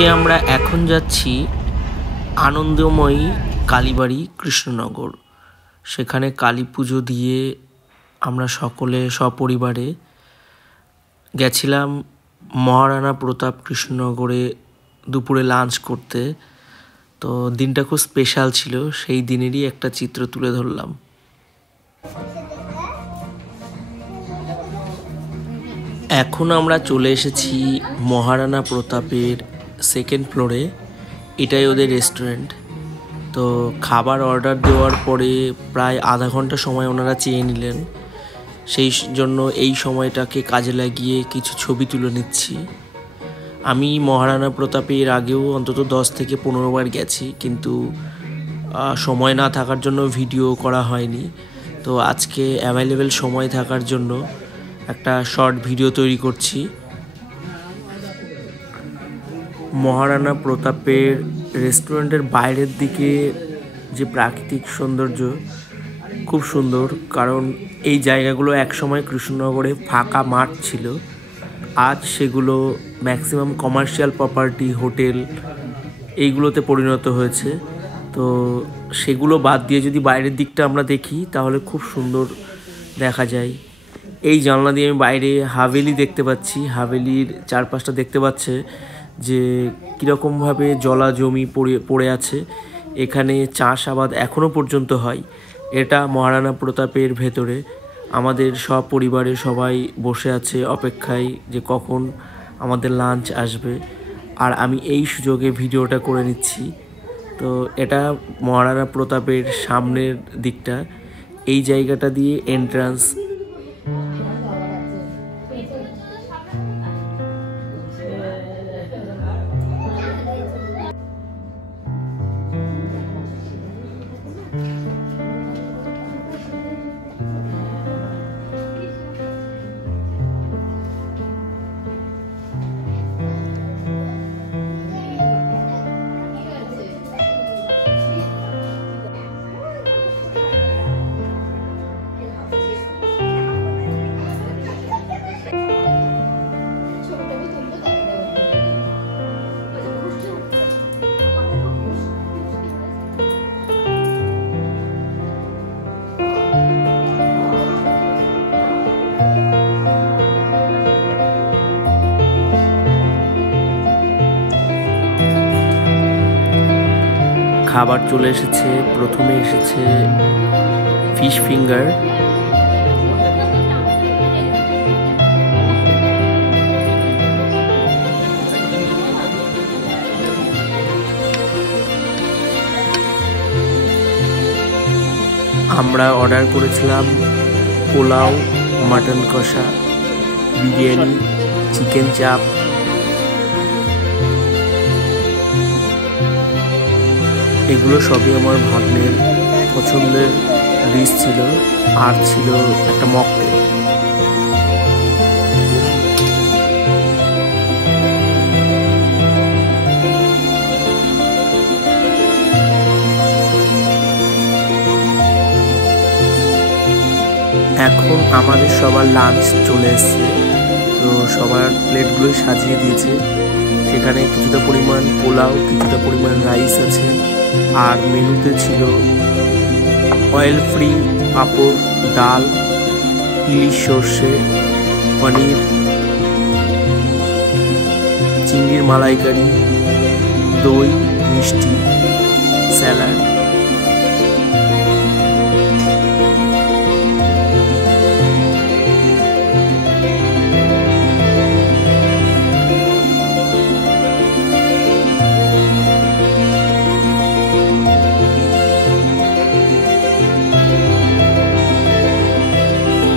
আজকে আমরা এখন যাচ্ছি আনন্দময়ী কালীবাড়ি কৃষ্ণনগর। সেখানে কালী পুজো দিয়ে আমরা সকলে সপরিবারে গেছিলাম মহারানা প্রতাপ কৃষ্ণনগরে দুপুরে লাঞ্চ করতে। তো দিনটা খুব স্পেশাল ছিল, সেই দিনেরই একটা চিত্র তুলে ধরলাম। এখন আমরা চলে এসেছি মহারানা প্রতাপের সেকেন্ড ফ্লোরে। এটাই ওদের রেস্টুরেন্ট। তো খাবার অর্ডার দেওয়ার পরে প্রায় আধা ঘন্টা সময় ওনারা চেয়ে নিলেন, সেই জন্য এই সময়টাকে কাজে লাগিয়ে কিছু ছবি তুলে নিচ্ছি। আমি মহারানা প্রতাপে এর আগেও অন্তত 10 থেকে 15 বার গেছি, কিন্তু সময় না থাকার জন্য ভিডিও করা হয়নি। তো আজকে অ্যাভেলেবেল সময় থাকার জন্য একটা শর্ট ভিডিও তৈরি করছি। মহারানা প্রতাপের রেস্টুরেন্টের বাইরের দিকে যে প্রাকৃতিক সৌন্দর্য খুব সুন্দর, কারণ এই জায়গাগুলো একসময় কৃষ্ণনগরে ফাঁকা মাঠ ছিল। আজ সেগুলো ম্যাক্সিমাম কমার্শিয়াল প্রপার্টি, হোটেল এইগুলোতে পরিণত হয়েছে। তো সেগুলো বাদ দিয়ে যদি বাইরের দিকটা আমরা দেখি তাহলে খুব সুন্দর দেখা যায়। এই জানলা দিয়ে আমি বাইরে হাভেলি দেখতে পাচ্ছি। হাভেলির চারপাশটা দেখতে পাচ্ছে যে কীরকমভাবে জলা জমি পড়ে আছে। এখানে চাষাবাদ এখনও পর্যন্ত হয়। এটা মহারানা প্রতাপের ভেতরে। আমাদের সব পরিবারে সবাই বসে আছে অপেক্ষায় যে কখন আমাদের লাঞ্চ আসবে, আর আমি এই সুযোগে ভিডিওটা করে নিচ্ছি। তো এটা মহারানা প্রতাপের সামনের দিকটা, এই জায়গাটা দিয়ে এন্ট্রান্স। খাবার চলে এসেছে। প্রথমে এসেছে ফিশ ফিঙ্গার, আমরা অর্ডার করেছিলাম পোলাও, মাটন কষা, বিরিয়ানি, চিকেন চাপ। এগুলো সবই আমার ভাগ্নের পছন্দের ডিশ ছিল, আর ছিল একটা মকটেল। এখন আমাদের সবার লাঞ্চ চলে এসছে। তো সবার প্লেটগুলোই সাজিয়ে দিয়েছে। সেখানে কিছুটা পরিমাণ পোলাও, কিছুটা পরিমাণ রাইস আছে, আর মেনুতে ছিল অয়েল ফ্রি পাঁপড়, ডাল, ইলিশ সর্ষে, পনির, চিংড়ির মালাইকারি, দই, মিষ্টি, স্যালাড।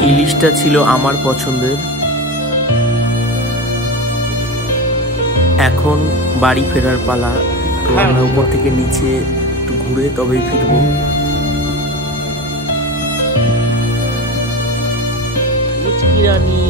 ইলিশটা ছিল আমার পছন্দের। এখন বাড়ি ফেরার পালা। তো আমরা উপর থেকে নিচে একটু ঘুরে তবেই ফিরবো। রানী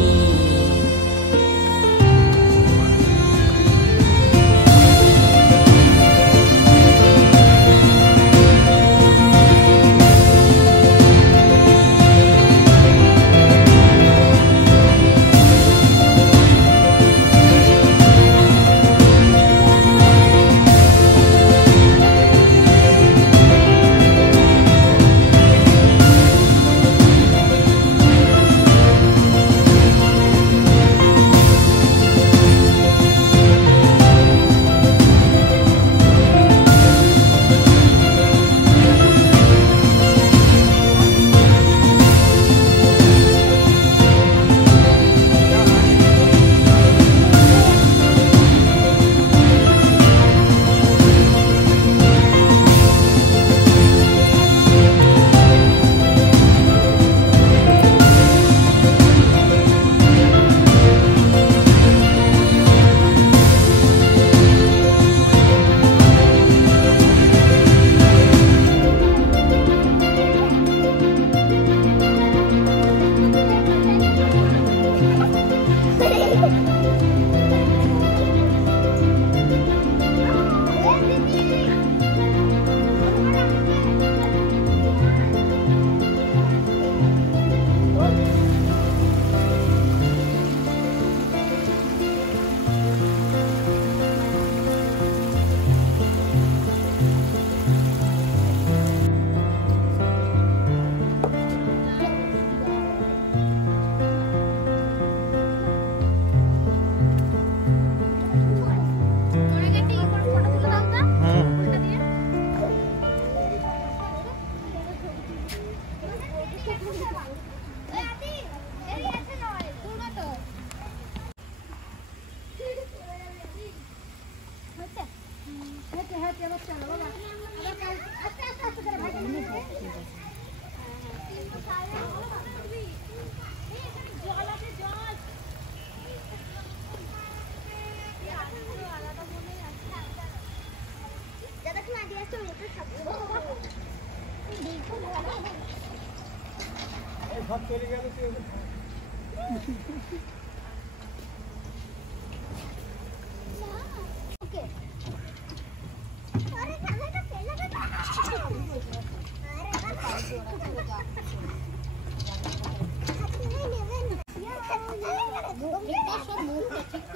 ঠিক